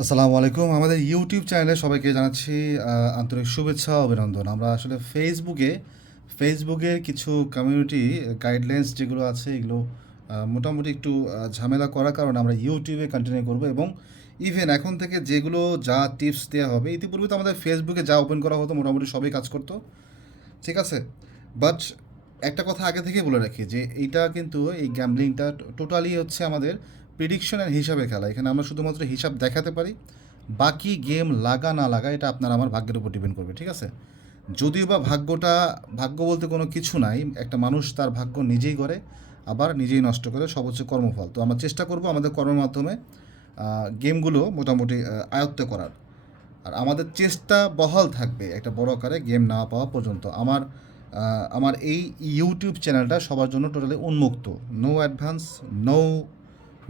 আসসালামু আলাইকুম। আমাদের ইউটিউব চ্যানেলে সবাইকে জানাচ্ছি আন্তরিক শুভেচ্ছা ও অভিনন্দন। আমরা আসলে ফেসবুকের কিছু কমিউনিটি গাইডলাইন্স যেগুলো আছে এগুলো মোটামুটি একটু ঝামেলা করার কারণে আমরা ইউটিউবে কন্টিনিউ করব এবং ইভেন এখন থেকে যেগুলো যা টিপস দেওয়া হবে ইতিপূর্বে তো আমাদের ফেসবুকে যা ওপেন করা হতো মোটামুটি সবই কাজ করতো, ঠিক আছে? বাট একটা কথা আগে থেকেই বলে রাখি যে এইটা কিন্তু এই গ্যাম্বলিংটা টোটালি হচ্ছে আমাদের প্রিডিকশন এর হিসাবে খেলা। এখানে আমরা শুধুমাত্র হিসাব দেখাতে পারি, বাকি গেম লাগা না লাগা এটা আপনার আমার ভাগ্যের উপর ডিপেন্ড করবে, ঠিক আছে? যদিও বা ভাগ্য বলতে কোনো কিছু নাই, একটা মানুষ তার ভাগ্য নিজেই করে আবার নিজেই নষ্ট করে, সব হচ্ছে কর্মফল। তো আমরা চেষ্টা করব আমাদের কর্মের মাধ্যমে গেমগুলো মোটামুটি আয়ত্ত করার। আর আমাদের চেষ্টা বহাল থাকবে একটা বড় আকারে গেম না পাওয়া পর্যন্ত। আমার এই ইউটিউব চ্যানেলটা সবার জন্য টোটালি উন্মুক্ত। No advance, no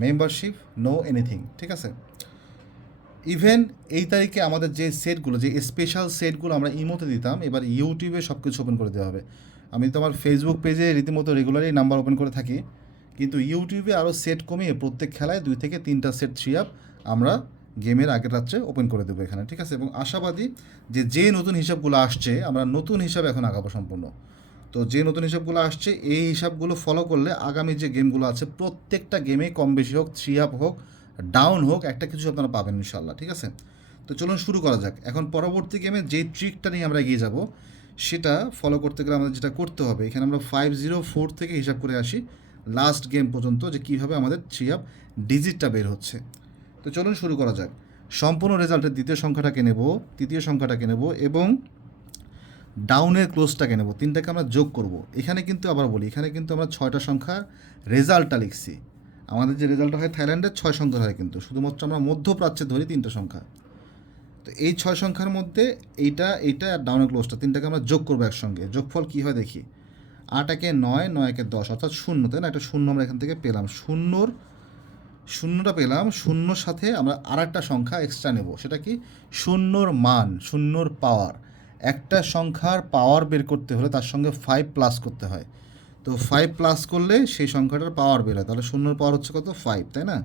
membership, no anything, ঠিক আছে? ইভেন এই তারিখে আমাদের যে সেটগুলো, যে স্পেশাল সেটগুলো আমরা ইমোতে দিতাম, এবার ইউটিউবে সব কিছু ওপেন করে দেওয়া হবে। আমি তো আমার ফেসবুক পেজে রীতিমতো রেগুলারই নাম্বার ওপেন করে থাকি, কিন্তু ইউটিউবে আরও সেট কমিয়ে প্রত্যেক খেলায় 2 থেকে 3টা সেট থ্রি আপ আমরা গেমের আগের রাত্রে ওপেন করে দেবো এখানে, ঠিক আছে? এবং আশাবাদী যে নতুন হিসাবগুলো আসছে আমরা নতুন হিসাবে এখন আগাবো সম্পূর্ণ। তো যে নতুন হিসাবগুলো আসছে এই হিসাবগুলো ফলো করলে আগামী যে গেমগুলো আছে প্রত্যেকটা গেমে কম বেশি হোক, থ্রি আপ হোক, ডাউন হোক, একটা কিছু আপনারা পাবেন ইনশাল্লাহ, ঠিক আছে? তো চলুন শুরু করা যাক। এখন পরবর্তী গেমে যে ট্রিকটা নিয়ে আমরা এগিয়ে যাব সেটা ফলো করতে গেলে আমাদের যেটা করতে হবে, এখানে আমরা 504 থেকে হিসাব করে আসি লাস্ট গেম পর্যন্ত যে কীভাবে আমাদের থ্রি আপ ডিজিটটা বের হচ্ছে। তো চলুন শুরু করা যাক। সম্পূর্ণ রেজাল্টের দ্বিতীয় সংখ্যাটাকে নেব, তৃতীয় সংখ্যাটাকে নেব এবং ডাউনের ক্লোজটাকে নেব, তিনটাকে আমরা যোগ করব। এখানে কিন্তু আবার বলি, এখানে কিন্তু আমরা 6টা সংখ্যার রেজাল্টটা লিখছি। আমাদের যে রেজাল্ট হয় থাইল্যান্ডের 6 সংখ্যার হয়, কিন্তু শুধুমাত্র আমরা মধ্যপ্রাচ্যে ধরি 3টা সংখ্যা। তো এই 6 সংখ্যার মধ্যে এইটা আর ডাউনের ক্লোজটা তিনটাকে আমরা যোগ করবো একসঙ্গে। যোগফল কী হয় দেখি। 8 একে 9, 9 একে 10, অর্থাৎ 0, তাই না? একটা শূন্য আমরা এখান থেকে পেলাম। শূন্যটা পেলাম, শূন্যর সাথে আমরা আর একটা সংখ্যা এক্সট্রা নেব। সেটা কি? শূন্যর মান, শূন্যর পাওয়ার। একটা সংখ্যার পাওয়ার বের করতে হলে তার সঙ্গে 5 প্লাস করতে হয়। তো 5 প্লাস করলে সেই সংখ্যাটার পাওয়ার বের হয়। তাহলে শূন্যর পাওয়ার হচ্ছে কত? 5, তাই না?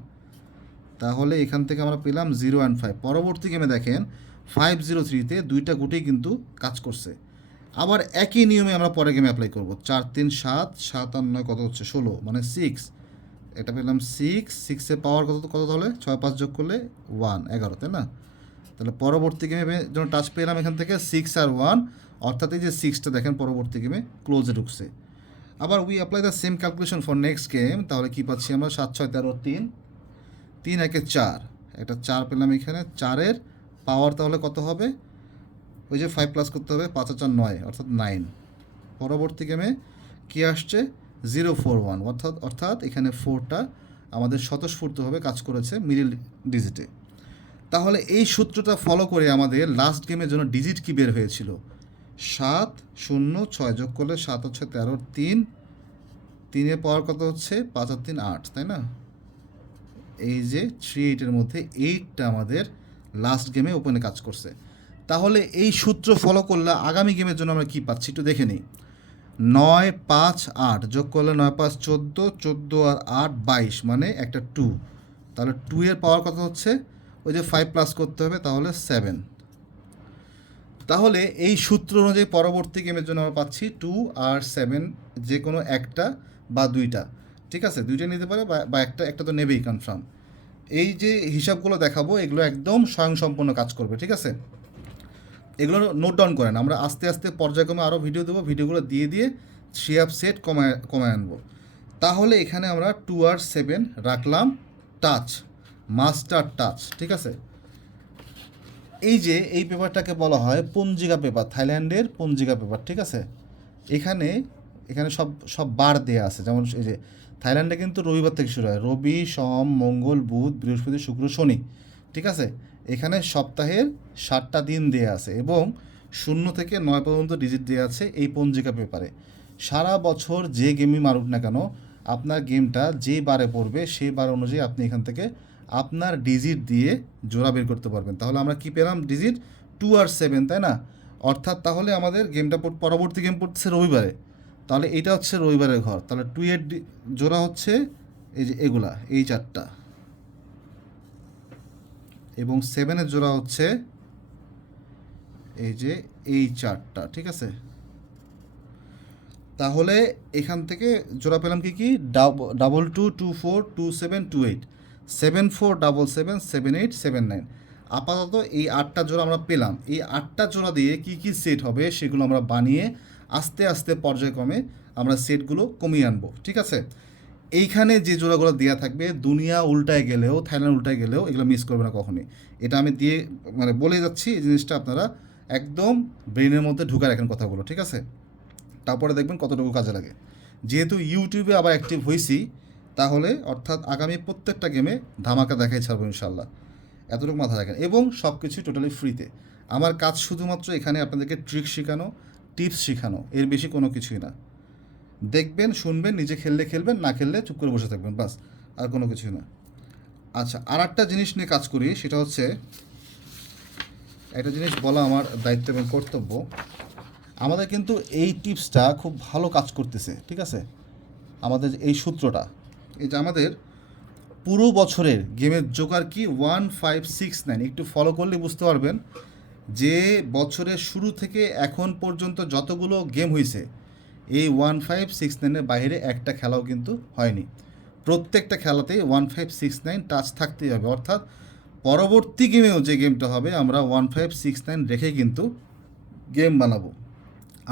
তাহলে এখান থেকে আমরা পেলাম 0 অ্যান্ড 5। পরবর্তী গেমে দেখেন 503-তে দুইটা গুটেই কিন্তু কাজ করছে। আবার একই নিয়মে আমরা পরের গেমে অ্যাপ্লাই করব। 4 3 7, 7 আর 9 কত হচ্ছে? 16, মানে 6। এটা পেলাম 6 পাওয়ার কত কত তাহলে 6 5 যোগ করলে 1, 11, তাই না? তাহলে পরবর্তী গেমে যখন টাচ পেলাম এখান থেকে 6 আর 1, অর্থাৎ এই যে 6টা দেখেন পরবর্তী গেমে ক্লোজে ঢুকছে। আবার we apply the same calculation for next game. তাহলে কী পাচ্ছি আমরা? 7 6 13, 3, 3 একে 4, একটা 4 পেলাম এখানে। 4-এর পাওয়ার তাহলে কত হবে? ওই যে 5 প্লাস করতে হবে, 5 আর 4 9, অর্থাৎ 9। পরবর্তী গেমে কী আসছে? 041, অর্থাৎ এখানে 4টা আমাদের স্বতঃস্ফূর্তভাবে কাজ করেছে মিডল ডিজিটে। তাহলে এই সূত্রটা ফলো করে আমাদের লাস্ট গেমের জন্য ডিজিট কি বের হয়েছিল? 7 0 6 যোগ করলে 7 হচ্ছে 13, 3, 3-এর পাওয়ার কত হচ্ছে? 5 আর 3 8, তাই না? এই যে 3 8-এর মধ্যে 8টা আমাদের লাস্ট গেমে ওপেনে কাজ করছে। তাহলে এই সূত্র ফলো করলে আগামী গেমের জন্য আমরা কী পাচ্ছি একটু দেখে নিই। 9 5 8 যোগ করলে 9 5 14, 14 আর 8 22, মানে একটা 2। তাহলে 2-এর পাওয়ার কত হচ্ছে? ওই যে 5 প্লাস করতে হবে, তাহলে 7। তাহলে এই সূত্র অনুযায়ী পরবর্তী গেমের জন্য আমরা পাচ্ছি 2 আর 7, যে কোনো একটা বা দুইটা, ঠিক আছে? দুইটা নিতে পারে বা একটা তো নেবেই কনফার্ম। এই যে হিসাবগুলো দেখাবো এগুলো একদম স্বয়ংসম্পূর্ণ কাজ করবে, ঠিক আছে? এগুলো নোট ডাউন করেন। আমরা আস্তে আস্তে পর্যায়ক্রমে আরও ভিডিও দেবো, ভিডিওগুলো দিয়ে দিয়ে থ্রি আপ সেট কমায় আনবো। তাহলে এখানে আমরা 2 আর 7 রাখলাম টাচ, মাস্টার টাচ, ঠিক আছে? এই যে এই পেপারটাকে বলা হয় পঞ্জিকা পেপার, থাইল্যান্ডের পঞ্জিকা পেপার, ঠিক আছে? এখানে এখানে সব সব বার দেয়া আছে, যেমন এই যে থাইল্যান্ডে কিন্তু রবিবার থেকে শুরু হয়, রবি সোম মঙ্গল বুধ বৃহস্পতি শুক্র শনি, ঠিক আছে? এখানে সপ্তাহের 7টা দিন দেয়া আছে এবং 0 থেকে 9 পর্যন্ত ডিজিট দেওয়া আছে এই পঞ্জিকা পেপারে। সারা বছর যে গেমই মারুক না কেন, আপনার গেমটা যে বারে পড়বে সেই বার অনুযায়ী আপনি এখান থেকে আপনার ডিজিট দিয়ে জোড়া বের করতে পারবেন। তাহলে আমরা কি পেলাম? ডিজিট 2 আর 7, তাই না? অর্থাৎ তাহলে আমাদের গেমটা পরবর্তী গেম পড়তেছে রবিবারে। তাহলে এইটা হচ্ছে রবিবারের ঘর। তাহলে 2-এর জোড়া হচ্ছে এই যে এগুলা, এই 4টা, এবং 7-এর জোড়া হচ্ছে এই যে এই 4টা, ঠিক আছে। তাহলে এখান থেকে জোড়া পেলাম কি কি, 22242728, 74777879। আপাতত এই 8টা জোড়া আমরা পেলাম। এই 8টা জোড়া দিয়ে কি কি সেট হবে সেগুলো আমরা বানিয়ে আস্তে আস্তে পর্যায়ক্রমে আমরা সেটগুলো কমিয়ে আনবো, ঠিক আছে। এইখানে যে জোড়াগুলো দেওয়া থাকবে, দুনিয়া উল্টায় গেলেও, থাইল্যান্ড উল্টায় গেলেও এগুলো মিস করবে না কখনোই। এটা আমি দিয়ে মানে বলে যাচ্ছি, এই জিনিসটা আপনারা একদম ব্রেনের মধ্যে ঢুকে রাখেন কথাগুলো, ঠিক আছে। তারপরে দেখবেন কতটুকু কাজে লাগে। যেহেতু ইউটিউবে আবার অ্যাক্টিভ হয়েছি, তাহলে অর্থাৎ আগামী প্রত্যেকটা গেমে ধামাকা দেখাই ছাড়বো ইনশাল্লাহ, এতটুকু মাথায় রাখেন। এবং সব কিছুই টোটালি ফ্রিতে। আমার কাজ শুধুমাত্র এখানে আপনাদেরকে ট্রিক শেখানো, টিপস শেখানো, এর বেশি কোনো কিছুই না। দেখবেন, শুনবেন, নিজে খেললে খেলবেন, না খেললে চুপ করে বসে থাকবেন, বাস, আর কোনো কিছুই না। আচ্ছা, আর একটা জিনিস নিয়ে কাজ করি, সেটা হচ্ছে, একটা জিনিস বলা আমার দায়িত্ব এবং কর্তব্য। আমাদের কিন্তু এই টিপসটা খুব ভালো কাজ করতেছে, ঠিক আছে। আমাদের এই সূত্রটা, এই যে আমাদের পুরো বছরের গেমের জোকার কি 1569, একটু ফলো করলে বুঝতে পারবেন যে বছরের শুরু থেকে এখন পর্যন্ত যতগুলো গেম হয়েছে, এই 1569-এর বাইরে একটা খেলাও কিন্তু হয়নি। প্রত্যেকটা খেলাতেই 1569 টাচ থাকতেই হবে, অর্থাৎ পরবর্তী গেমেও যে গেমটা হবে আমরা 1569 রেখে কিন্তু গেম বানাবো।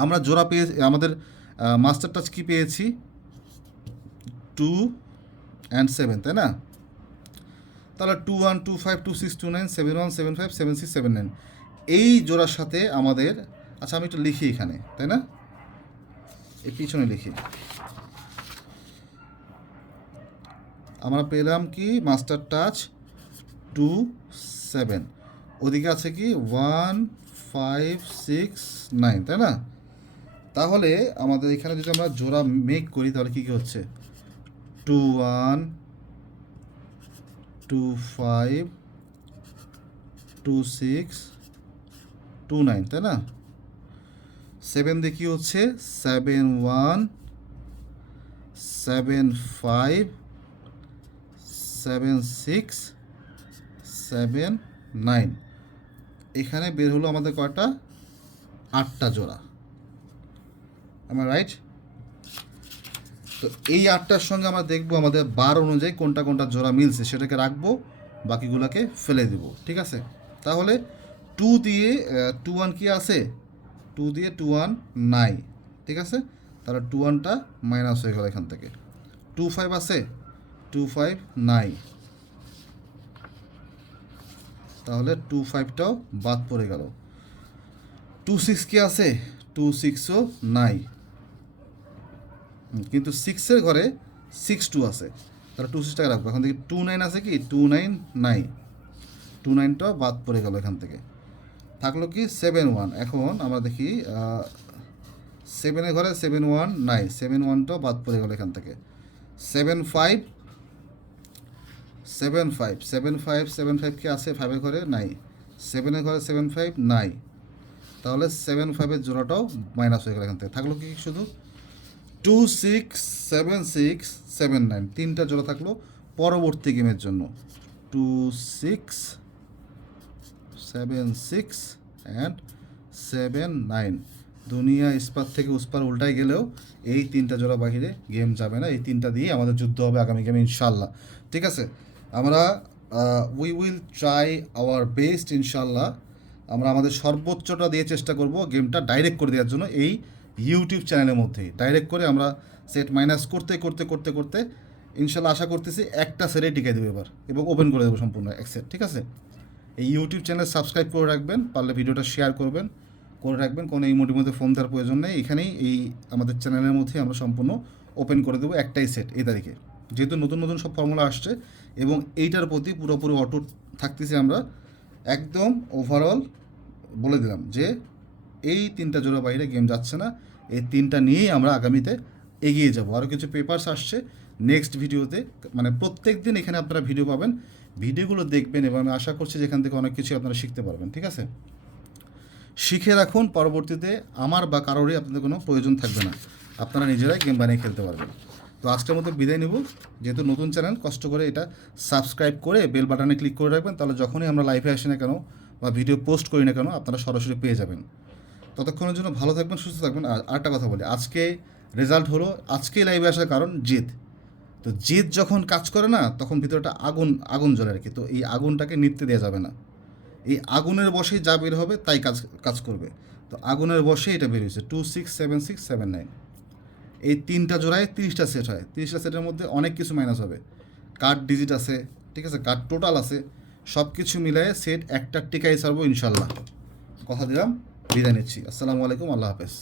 আমরা জোড়া পেয়ে, আমাদের মাস্টার টাচ কি পেয়েছি, 2 and 7, তাই না। তাহলে 21 25 26 29 71 75 76 79, এই জোড়ার সাথে আমাদের, আচ্ছা আমি একটু লিখি এখানে, তাই না, এই পিছনে লিখি। আমরা পেলাম কি মাস্টার টাচ 2 7, ওদিকে আছে কি 1 5 6 9, তাই না। তাহলে আমাদের এখানে যদি আমরা জোড়া মেক করি, তাহলে কী কী হচ্ছে, 2 1 2 5 2 6 2 9, তাই না। 7 দিয়ে কী হচ্ছে, 7 1 7 5 7 6 7 9। এখানে বের হলো আমাদের কয়টা, 8টা জোড়া, আমার রাইট। তো এই 8টার সঙ্গে আমরা দেখবো আমাদের বার অনুযায়ী কোনটা কোনটা জোড়া মিলছে, সেটাকে রাখবো, বাকিগুলোকে ফেলে দেব, ঠিক আছে। তাহলে 2 দিয়ে 2 1 কি আছে, 2 দিয়ে 2 1 নাই, ঠিক আছে। তাহলে 2 1টা মাইনাস হয়ে গেল এখান থেকে। 2 5 আছে, 2 5 নাই, তাহলে 2 5টাও বাদ পড়ে গেল। 2 6 কি আছে, 2 6ও নাই, কিন্তু 6-এর ঘরে 6 2 আছে, তাহলে 2 6টাকে রাখবো। এখন থেকে 2 9 আছে কি, 2 9 নাই, 2 9টাও বাদ পড়ে গেল এখান থেকে। থাকলো কি 7 1। এখন আমরা দেখি 7-এর ঘরে 7 1 নাই, 7 1টাও বাদ পড়ে গেল এখান থেকে। 7 5 7 5 7 5 7 5 কি আছে 5-এর ঘরে, নাই, 7-এর ঘরে 7 5 নাই, তাহলে 7 5-এর জোড়াটাও মাইনাস হয়ে গেল এখান থেকে। থাকলো কি শুধু 2 6 7 6 7 9, 3টা জোড়া থাকলো পরবর্তী গেমের জন্য। 2 6 7 6 অ্যান্ড 7 9। দুনিয়া ইস্পাত থেকে উস্পার উল্টায় গেলেও এই 3টা জোড়া বাহিরে গেম যাবে না। এই 3টা দিয়ে আমাদের যুদ্ধ হবে আগামী গেমে ইনশাল্লাহ, ঠিক আছে। আমরা we will try our best ইনশাল্লাহ। আমরা আমাদের সর্বোচ্চটা দিয়ে চেষ্টা করব গেমটা ডাইরেক্ট করে দেওয়ার জন্য। এই ইউটিউব চ্যানেলের মধ্যেই ডাইরেক্ট করে আমরা সেট মাইনাস করতে করতে করতে করতে ইনশাল্লাহ আশা করতেছি একটা সেটে টিকে দেবো এবার, এবং ওপেন করে দেবো সম্পূর্ণ এক সেট, ঠিক আছে। এই ইউটিউব চ্যানেল সাবস্ক্রাইব করে রাখবেন, পারলে ভিডিওটা শেয়ার করবেন, করে রাখবেন। কোনো এই মোটির মধ্যে ফোন দেওয়ার প্রয়োজন নেই, এখানেই এই আমাদের চ্যানেলের মধ্যে আমরা সম্পূর্ণ ওপেন করে দেবো একটাই সেট এই তারিখে। যেহেতু নতুন নতুন সব ফর্মুলা আসছে এবং এইটার প্রতি পুরোপুরি অটুট থাকতেছি আমরা, একদম ওভারঅল বলে দিলাম যে এই 3টা জোড়া বাইরে গেম যাচ্ছে না। এই 3টা নিয়েই আমরা আগামীতে এগিয়ে যাব। আরও কিছু পেপারস আসছে নেক্সট ভিডিওতে, মানে প্রত্যেক দিন এখানে আপনারা ভিডিও পাবেন, ভিডিওগুলো দেখবেন এবং আমি আশা করছি যেখান থেকে অনেক কিছু আপনারা শিখতে পারবেন, ঠিক আছে। শিখে রাখুন, পরবর্তীতে আমার বা কারোরই আপনাদের কোনো প্রয়োজন থাকবে না, আপনারা নিজেরাই গেম বানিয়ে খেলতে পারবেন। তো তো আজকের মতো বিদায় নেব। যেহেতু নতুন চ্যানেল, কষ্ট করে এটা সাবস্ক্রাইব করে বেল বাটনে ক্লিক করে রাখবেন, তাহলে যখনই আমরা লাইভে আসি না কেন বা ভিডিও পোস্ট করি না কেন আপনারা সরাসরি পেয়ে যাবেন। ততক্ষণের জন্য ভালো থাকবেন, সুস্থ থাকবেন। আর আরেকটা কথা বলি, আজকে রেজাল্ট হলো, আজকেই লাইভে আসার কারণ জিত। তো জিত যখন কাজ করে না, তখন ভিতরটা আগুন আগুন জ্বলে আর কি। তো এই আগুনটাকে নিভতে দেওয়া যাবে না। এই আগুনের বশেই যা বের হবে তাই কাজ কাজ করবে। তো আগুনের বসে এটা বের হয়েছে 267679। এই 3টা জোড়ায় 30টা সেট হয়। 30টা সেটের মধ্যে অনেক কিছু মাইনাস হবে, কার্ড ডিজিট আছে, ঠিক আছে, কার্ড টোটাল আছে, সব কিছু মিলায়ে সেট একটা টিকাই ছাড়বো ইনশাল্লাহ। কথা দিলাম, বিদায় নিচ্ছি। আসসালামু আলাইকুম, আল্লাহ হাফেজ।